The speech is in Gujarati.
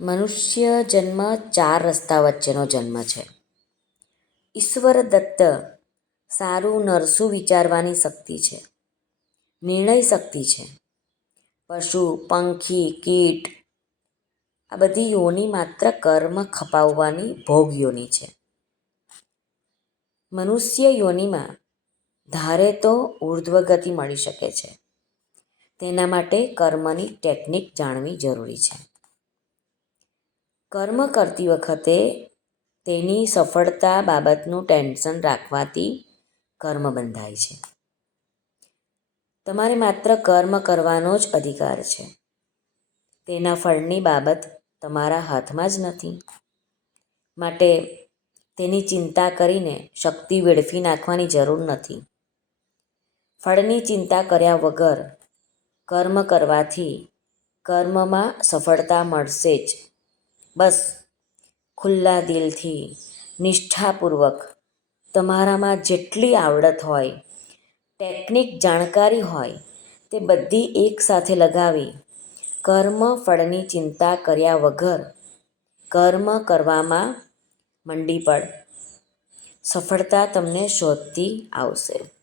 મનુષ્ય જન્મ ચાર રસ્તા વચ્ચેનો જન્મ છે. ઈશ્વર દત્ત સારું નરસું વિચારવાની શક્તિ છે. નિર્ણય શક્તિ છે. પશુ, પંખી, કીટ, આ બધી યોની માત્ર કર્મ ખપાવવાની ભોગ યોની છે. મનુષ્ય યોનિમાં ધારે તો ઉર્ધ્વગતિ મળી શકે છે. તેના માટે કર્મની ટેકનિક જાણવી જરૂરી છે. કર્મ કરતી વખતે તેની સફળતા બાબતનું ટેન્શન રાખવાથી કર્મ બંધાય છે. તમારે માત્ર કર્મ કરવાનો જ અધિકાર છે. તેના ફળની બાબત તમારા હાથમાં જ નથી. માટે તેની ચિંતા કરીને શક્તિ વેડફી નાખવાની જરૂર નથી. ફળની ચિંતા કર્યા વગર કર્મ કરવાથી કર્મમાં સફળતા મળશે જ. બસ, ખુલ્લા દિલથી, નિષ્ઠાપૂર્વક. તમારામાં જેટલી આવડત હોય, ટેકનિક જાણકારી હોય, તે બધી એકસાથે લગાવી, કર્મ ફળની ચિંતા કર્યા વગર, કર્મ કરવામાં મંડી પડ. સફળતા તમને શોધતી આવશે.